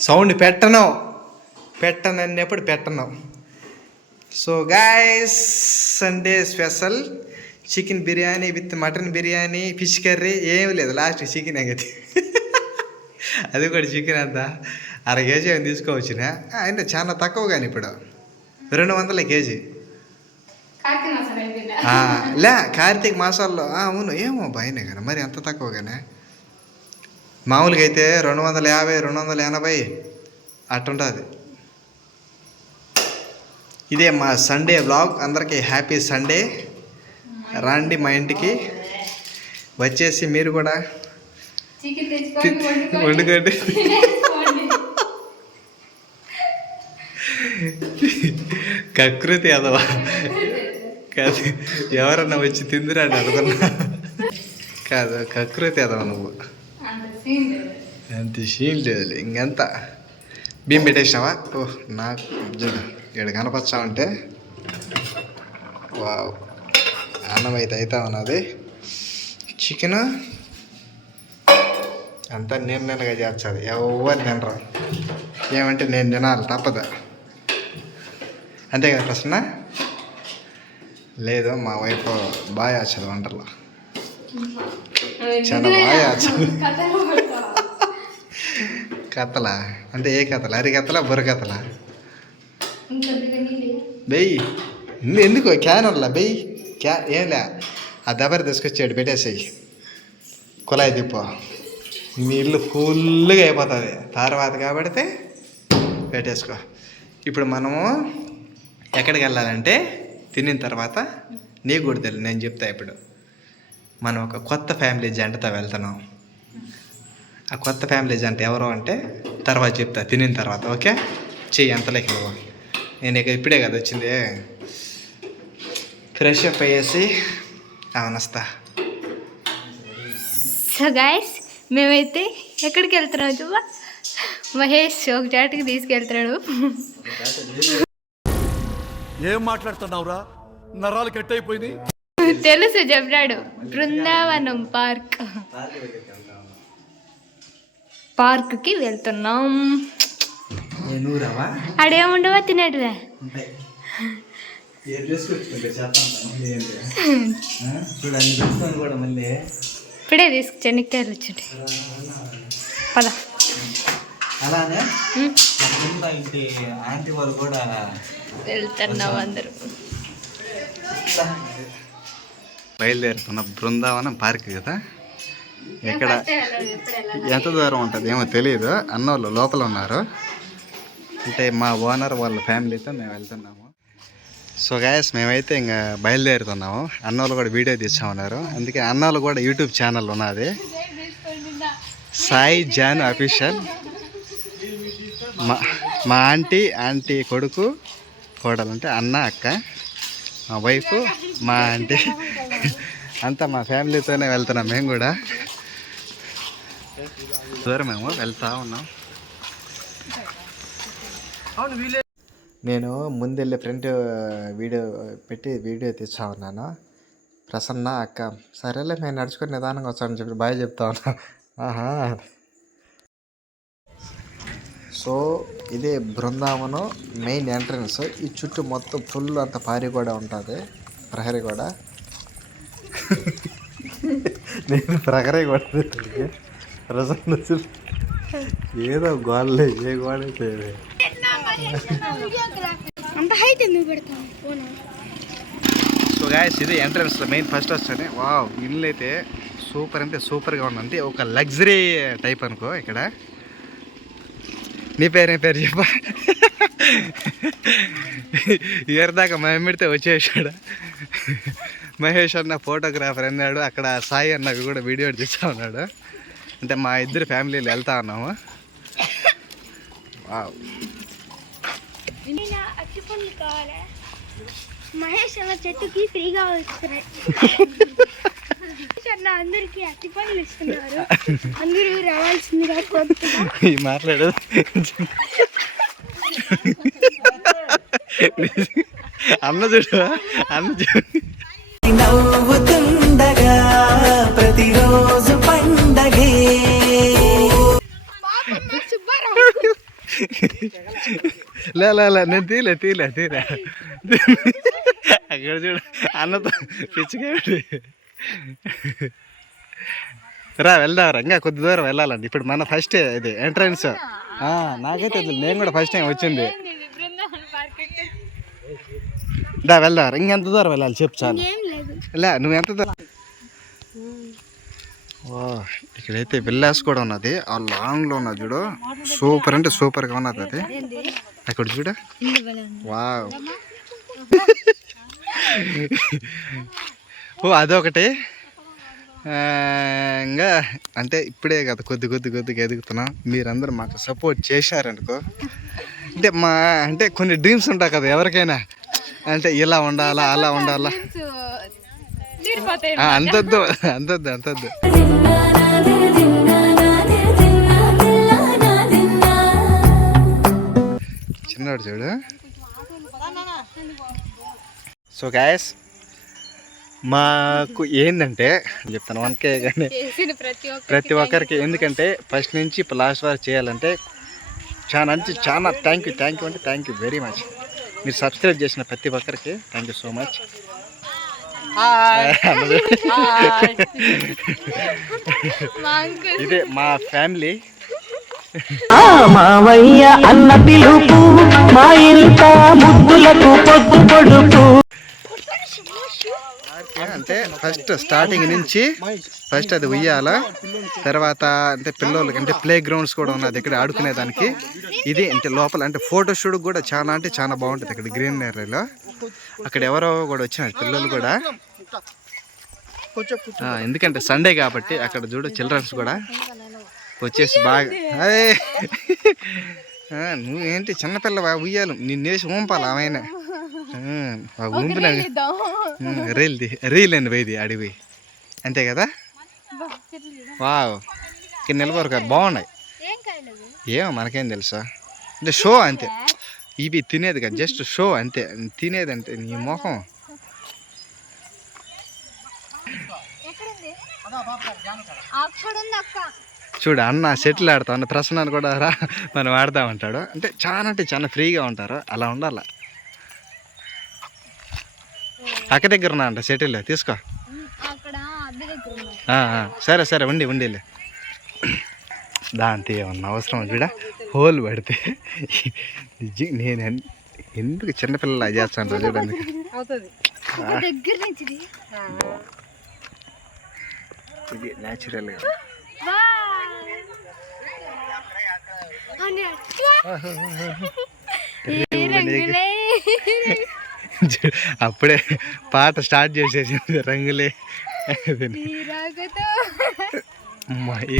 Sound పెట్టను. పెట్టను అన్నప్పుడు పెట్టను. So guys Sunday special chicken biryani with mutton biryani fish curry ఏం లేదు. లాస్ట్ చికెన్ ఎగతి అది కూడా చికెన్ అంతా. అర కేజీ ఏమి తీసుకోవచ్చిన? అయినా చాలా తక్కువ కానీ ఇప్పుడు. రెండు వందల కేజీ. లే కార్తీక మాసాల్లో అవును. ఏమో భయనే కానీ మరి అంత తక్కువగానే? మామూలుగా అయితే రెండు వందల యాభై రెండు వందల ఎనభై అట్టుంటుంది. ఇదే మా సండే వ్లాగ్ అందరికీ హ్యాపీ సండే రండి మా ఇంటికి. వచ్చేసి మీరు కూడా వండుకోండి. కకృతి అదవా? కాదు ఎవరన్నా వచ్చి తిందిరాండి అనుకున్నా కాదు కకృతి అదవ నువ్వు? అంత సీన్ లేదు ఇంకెంత? బియ్యం పెట్టేసినావా? ఓ నాకు చూడు ఇక్కడ కనపచ్చామంటే వావ్ అన్నం అయితే అవుతా ఉన్నది. చికెన్ అంతా నేను నెనగా చేస్తుంది ఎవరు తినరు. ఏమంటే నేను తినాలి తప్పదు. అంతే కదా ప్రసన్న? లేదు మా వైఫ్ బాగా వచ్చేది వంటల్లో చాలా బాగా వచ్చేది కథలు? అంటే ఏ కథలా? అరి కథలా బుర్ర కథలా? బెయ్యి. ఎందుకు? క్యానర్లా? బెయ్యి. క్యా ఏంలే. ఆ దబరి తీసుకొచ్చాడు పెట్టేసేయి. కుళాయి తిప్పు. మీ ఇల్లు ఫుల్గా అయిపోతుంది. తర్వాత కాబడితే పెట్టేసుకో. ఇప్పుడు మనము ఎక్కడికి వెళ్ళాలంటే తినిన తర్వాత నీకు కూడా తెలియదు నేను చెప్తా ఇప్పుడు. మనం ఒక కొత్త ఫ్యామిలీ జంటతో వెళ్తున్నాం. ఆ కొత్త ఫ్యామిలీ జంట ఎవరు అంటే తర్వాత చెప్తా తినిన తర్వాత ఓకే? చెయ్యి ఎంతలోకి నువ్వు నేను ఇక ఇప్పుడే కదా వచ్చింది. ఫ్రెష్ అప్ అయ్యేసి అవునస్తా సో గాయస్ మేమైతే ఎక్కడికి వెళ్తున్నాం చూవా మహేష్ ఒక చాటుకి తీసుకెళ్తున్నాడు. ఏం మాట్లాడుతున్నావురా? నరాలు కట్ అయిపోయింది తెలుసు చెప్పాడు బృందావనం పార్క్. పార్క్కి వెళ్తున్నాం. నూరవా ఆడేముండవా తినేటివే? ఇప్పుడే తీసుకు చెనిక్కాయలు వచ్చింది పద. అలానే? ఆంటీ వాళ్ళు కూడా వెళ్తున్నాం అందరూ. బయలుదేరుతున్న బృందావనం పార్క్ కదా? ఎక్కడ? ఎంత దూరం ఉంటుంది ఏమో తెలియదు అన్నోళ్ళు లోపల ఉన్నారు. అంటే మా ఓనర్ వాళ్ళ ఫ్యామిలీతో మేము వెళ్తున్నాము. సో గాయస్ మేమైతే ఇంకా బయలుదేరుతున్నాము. అన్నోళ్ళు కూడా వీడియో తీసామన్నారు అందుకే అన్నోళ్ళు కూడా యూట్యూబ్ ఛానల్ ఉన్నది. Sai John official. మా మా ఆంటీ ఆంటీ కొడుకు కోడలు అంటే అన్న అక్క మా వైఫ్ మా ఆంటీ. అంతా మా ఫ్యామిలీతోనే వెళ్తున్నాం మేము కూడా. దూరం మేము వెళ్తా ఉన్నాం. నేను ముందెళ్ళి ఫ్రంట్ వీడియో పెట్టి వీడియో తీస్తా ఉన్నాను? ప్రసన్న అక్క. సరేలే మేము నడుచుకొని నిదానంగా వచ్చామని చెప్పి బాయ్ చెప్తా ఉన్నా. ఆహా. సో ఇదే బృందావనం మెయిన్ ఎంట్రన్స్. ఈ చుట్టూ మొత్తం ఫుల్ అంత పారి కూడా ఉంటుంది. ప్రహరీ కూడా నేను ప్రహరీ కూడా అసలు ఏదో గోడలే ఏ గోడ. అంత హైట్ ఎందుకు పెడతాను ఫోన్ సో గాయస్ ఇది ఎంట్రన్స్ మెయిన్ ఫస్ట్ వస్తానే వావ్ ఇల్లు అయితే సూపర్ అంటే సూపర్గా ఉందంటే ఒక లగ్జరీ టైప్ అనుకో ఇక్కడ. నీ పేరు నీ పేరు చెప్ప. ఇయర్ దాకా మా ఎమ్మిడితే వచ్చేసాడు. మహేష్ అన్న ఫోటోగ్రాఫర్ అన్నాడు అక్కడ సాయి అన్నవి కూడా వీడియో తీస్తా ఉన్నాడు. అంటే మా ఇద్దరు ఫ్యామిలీలు వెళ్తా ఉన్నాము. మహేష్ అన్న చెట్టుకి ఫ్రీగా వస్తున్నాయి అందరికి అట్టి పనులు ఇస్తున్నారు. అందరూ రావాల్సిందిగా కోరుతున్నా. ఈ మాట్లాడు. అన్న చూడు అన్న చూడు. నవ్వుతుండగా లే లే లే నేను తీలే తీలే తీలే అక్కడ చూడు అన్నతో రా వెళ్దాం ఇంకా కొద్ది దూరం వెళ్ళాలండి. ఇప్పుడు మన ఫస్ట్ ఇది ఎంట్రన్స్ నాకైతే. నేను కూడా ఫస్ట్ టైం వచ్చింది. దా వెళ్దాం ఇంకెంత దూరం వెళ్ళాలి? చెప్పు చాలు. లే నువ్వు ఎంత దూరం ఓ ఇక్కడైతే విల్లాస్ కూడా ఉన్నది. ఆ లాంగ్లో ఉన్నది చూడు. సూపర్ అంటే సూపర్గా ఉన్నది అది. అక్కడ చూడ? వావ్. ఓ అదొకటి. ఇంకా అంటే ఇప్పుడే కదా కొద్ది కొద్ది కొద్దిగా ఎదుగుతున్నాం. మీరందరూ మాకు సపోర్ట్ చేశారనుకో. అంటే మా అంటే కొన్ని డ్రీమ్స్ ఉంటాయి కదా ఎవరికైనా. అంటే ఇలా ఉండాలా అలా ఉండాలా. తీరిపోతాయి ఆ, అంతొద్దు అంతొద్దు అంతొద్దు. చిన్నవాడు చూడు. సో గాయస్ మాకు ఏంటంటే చెప్తాను వన్కే కానీ ప్రతి ఒక్క ప్రతి ఒక్కరికి ఎందుకంటే ఫస్ట్ నుంచి ఇప్పుడు లాస్ట్ వరకు చేయాలంటే చాలా అంటే చాలా థ్యాంక్ యూ థ్యాంక్ యూ అంటే థ్యాంక్ యూ వెరీ మచ్ మీరు సబ్స్క్రైబ్ చేసిన ప్రతి ఒక్కరికి థ్యాంక్ యూ సో మచ్ ఇదే మా ఫ్యామిలీ. మావయ్య అన్న పిలుపు మా ఇంట ముద్దులకు పొద్దు పొడుపు. అంటే ఫస్ట్ స్టార్టింగ్ నుంచి ఫస్ట్ అది ఉయ్యాల తర్వాత అంటే పిల్లలకి అంటే ప్లే గ్రౌండ్స్ కూడా ఉన్నది ఇక్కడ ఆడుకునేదానికి. ఇది అంటే లోపల అంటే ఫోటో షూట్ కూడా చాలా అంటే చాలా బాగుంటుంది ఇక్కడ గ్రీన్ ఏరియాలో అక్కడ ఎవరో కూడా వచ్చినారు పిల్లలు కూడా. ఎందుకంటే సండే కాబట్టి అక్కడ చూడు చిల్డ్రన్స్ కూడా వచ్చేసి బాగా అదే. నువ్వేంటి చిన్నపిల్లవా ఉయ్యాలు. నిన్నేసి ఊంపాలి ఆమె ఊంపిన రీల్ రీల్ అండి పోయింది అడిగి అంతే కదా? వావ్. ఇక్కడ నిలబరు కదా బాగున్నాయి ఏమో మనకేం తెలుసా? అంటే షో అంతే. ఇవి తినేది కదా జస్ట్ షో అంతే. తినేది అంటే నీ మొహం. ఎక్కడుంది? అక్కడ ఉంది అక్క. చూడు అన్న సెటిల్ ఆడతాం అన్న ప్రసన్నాన్ని కూడా రా మనం ఆడతామంటాడు అంటే చాలా అంటే చాలా ఫ్రీగా ఉంటారు అలా ఉండాల. అక్క దగ్గర ఉన్నా అంట సెటిల్ తీసుకో. సరే సరే ఉండి ఉండిలే. దాంతో ఏమన్నా అవసరం చూడ? హోల్ పడితే నిజం నేను ఎందుకు చిన్నపిల్లలు చేస్తాను చూడండి. దగ్గర నుంచి ఇది. న్యాచురల్గా అప్పుడే పాట స్టార్ట్ చేసేసింది రంగులే. ఈ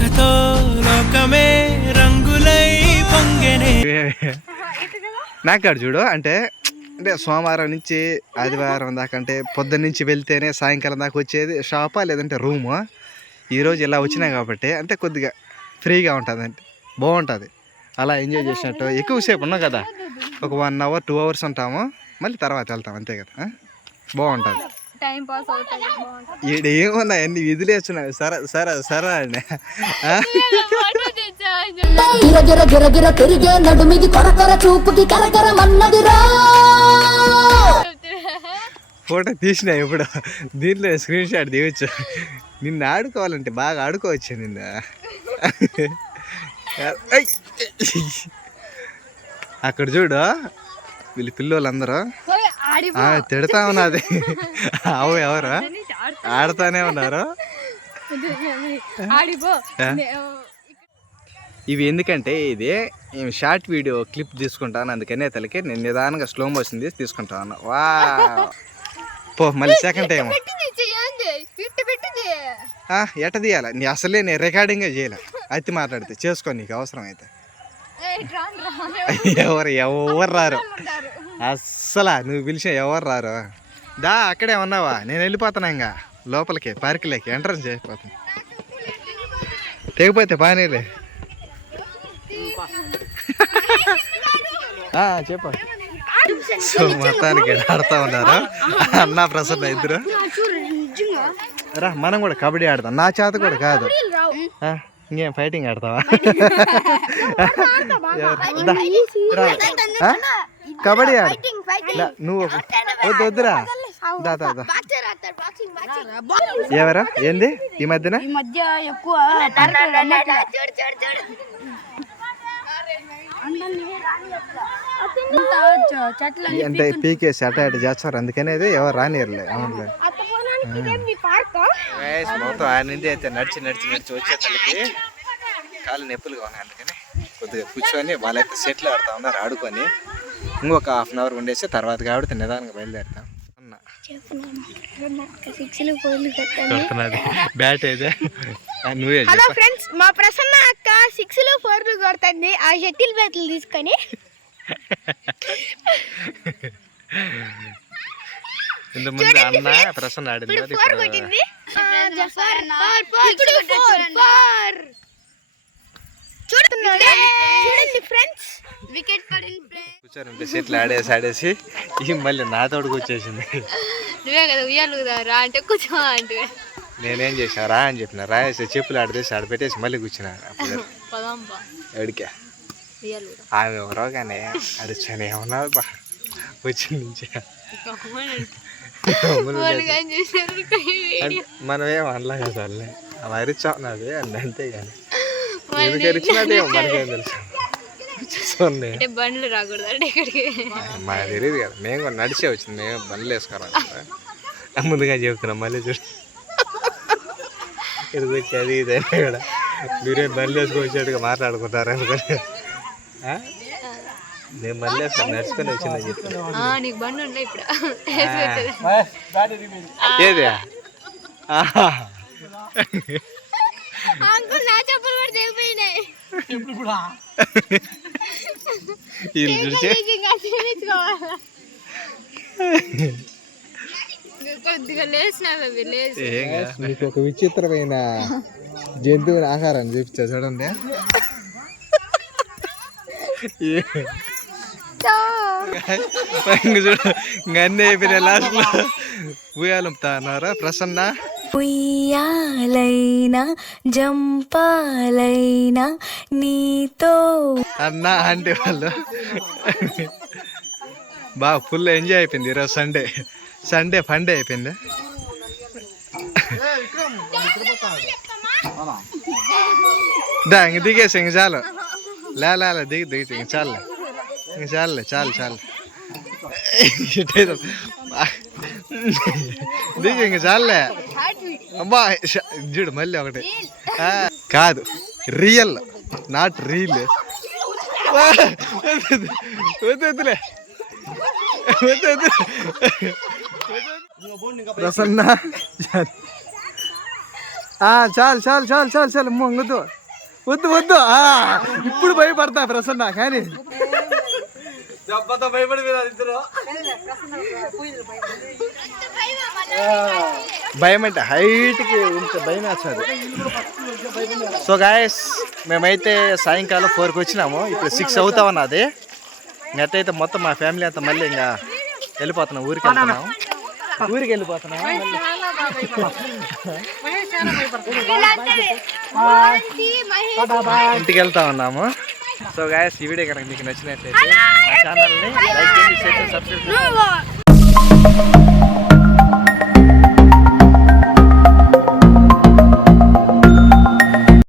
రాగతో లోకమే రంగులై పొంగెనే. నాకాడు చూడు అంటే అంటే సోమవారం నుంచి ఆదివారం దాకా అంటే పొద్దున్న నుంచి వెళ్తేనే సాయంకాలం దాకా వచ్చేది షాపా లేదంటే రూము? ఈరోజు ఇలా వచ్చినాయి కాబట్టి అంటే కొద్దిగా ఫ్రీగా ఉంటుంది అంటే బాగుంటుంది. అలా ఎంజాయ్ చేసినట్టు. ఎక్కువసేపు ఉన్నాం కదా? ఒక వన్ అవర్ టూ అవర్స్ ఉంటాము. మళ్ళీ తర్వాత వెళ్తాం అంతే కదా? బాగుంటుంది. టైం పాస్ అవుతుంది ఈడ ఏమున్నాయి అన్ని విధులేస్తున్నాయి సరే సరే సరే అండి ఫోటో తెచ్చావని గిర గిర గిర తిరిగే నడుమిది చూపుకి కరకర మన్నదిరా ఫోటో తీసిన ఇప్పుడు. దీంట్లో స్క్రీన్ షాట్ తీయచ్చు నిన్ను ఆడుకోవాలంటే బాగా ఆడుకోవచ్చు నిన్న. అక్కడ చూడు వీళ్ళు పిల్లోళ్ళందరూ. తిడతా ఉన్నది. అవు ఎవరు? ఆడుతానే ఉన్నారు. ఇవి ఎందుకంటే ఇది షార్ట్ వీడియో క్లిప్ తీసుకుంటాను. అందుకనే తలకి నేను నిదానంగా స్లో మోషన్ తీసి తీసుకుంటాను వా పో మళ్ళీ సెకండ్ టైం ఎట తీయాల? నీ అసలే నేను రికార్డింగే చేయలే. అతి మాట్లాడితే చేసుకో నీకు అవసరం అయితే. ఎవరు ఎవరు రారు. అస్సలా నువ్వు పిలిచిన ఎవరు రారు. దా అక్కడే ఉన్నావా? నేను వెళ్ళిపోతున్నా ఇంకా. లోపలికి పార్కులోకి. ఎంట్రన్స్ చేసిపోతాను తెగిపోతే పానీలే. చెప్పు. సో మొత్తానికి ఆడుతా ఉన్నారు? అన్న ప్రసన్న ఇద్దరు. రా మనం కూడా కబడ్డీ ఆడదాం. నా చేత కూడా కాదు. ఇంకేం ఫైటింగ్ ఆడతావా? కబడ్డీ ఆడు. నువ్వు వద్దు వద్దురా. దా దా దా ఎవరా? ఏంది? ఈ మధ్యన? ఈ మధ్య ఎక్కువ అంటే పీకేసి అట అటు చేస్తారు అందుకనే ఇది ఎవరు రానియర్లే. అవునులే. మొత్తం ఆయన నుండి అయితే నడిచి నడిచి నడిచి వచ్చే తల్లికి కాళ్ళు నొప్పులుగా ఉన్నాయి అందుకని కొద్దిగా కూర్చొని వాళ్ళైతే సెటిల్ ఆడుతా ఉన్నారు ఆడుకొని ఇంకొక హాఫ్ అన్ అవర్ ఉండేసి తర్వాత కాబట్టి నిదానంగా బయలుదేరుతాం. బ్యాట్ అయితే. నువ్వే హలో ఫ్రెండ్స్ మా ప్రసన్న అక్క సిక్స్లో ఫోర్లు కొడుతుంది. ఆ షటిల్ బ్యాట్లు తీసుకొని. ఇంత ముందు అన్న ప్రసన్న ఆడింది అది ఫోర్ ఇప్పుడు కొట్టింది ఇప్పుడు ఫోర్ ఫోర్ చూడుతున్నాడు చూడండి ఫ్రెండ్స్. వికెట్ పడింది కూర్చొని సెటిల్ ఆడేసి ఆడేసి ఈ మళ్ళీ నా తోడుకు వచ్చేసింది. నువ్వే కదా ఉయ్యాలు రా అంటే కూర్చో అంటే. నేనేం చేసా రా అని చెప్పిన రాయేసి చెప్పులు ఆడదేసి ఆడ పెట్టేసి మళ్ళీ కూర్చున్నా. ఆమె ఎవరో కానీ అడిచాను ఏమన్నా బా వచ్చిన నుంచి. వాళ్ళు కానీ చేశారు? మనం ఏం అనలా కదా అవి అరిచాం నాది అంతే కానీ అంటే బండ్లు రాకూడదు అంటే ఇక్కడికి. మాకు తెలియదు కదా. మేము కూడా నడిచే వచ్చింది. మేము బండ్లు వేసుకోవాలి ముందుగా చెప్తున్నాం మళ్ళీ చూడు. ఇది వచ్చి అది కూడా. మీరే బండ్లు వేసుకొచ్చేట్టుగా మాట్లాడుకుంటారు అనుకుని ఆ? నేను బండ్లు వేసుకొని నడుచుకొని వచ్చిందని చెప్తాను ఆ, నీకు బండి ఉండే ఇప్పుడు. ఏది? కూడా. వీళ్ళు చూసి కొద్దిగా లేచినావు లేచి. మీకు ఒక విచిత్రమైన జంతువుని ఆహారాన్ని చూపించా చూడండి. చూడు ఇంక అన్నీ అయిపోయినాయి లాస్ట్లో. ఉయ్యాలంపుతా అన్నారా ప్రసన్న? ఉయ్యాలైనా జంపాలైనా నీతో. అన్న అంటే వాళ్ళు. బాగా ఫుల్ ఎంజాయ్ అయిపోయింది ఈరోజు సండే. సండే ఫండే అయిపోయింది? దా ఇంక దిగేసి ఇంక చాలు. లే లే దిగి దిగి ఇంక చాలు. ఇంక చాలులే చాలు చాలు. దిగి ఇంక చాలులే. అమ్మా ష- చూడు మళ్ళీ ఒకటి. కాదు రియల్ నాట్ రీల్ వద్దులే. ప్రసన్న ఆ, చాలు చాలు చాలు చాలు చాలు అమ్మో, వద్దు వద్దు. వద్దు ఇప్పుడు భయపడతా ప్రసన్న కానీ భయం అంటే హైట్కి ఉంటే భయం వేస్తుంది. సో గాయస్ మేమైతే సాయంకాలం ఫోర్కి వచ్చినాము. ఇప్పుడు సిక్స్ అవుతా ఉన్నది అయితే మొత్తం మా ఫ్యామిలీ అంతా మళ్ళీ ఇంకా వెళ్ళిపోతున్నాం. ఊరికి వెళ్తున్నాం. ఊరికి వెళ్ళిపోతున్నాం. ఇంటికి వెళ్తా ఉన్నాము. సో గాయస్ ఈ వీడియో కనుక మీకు నచ్చినట్లయితే మా ఛానల్ని లైక్ చేయండి షేర్ చేయండి. సబ్స్క్రైబ్ చేయండి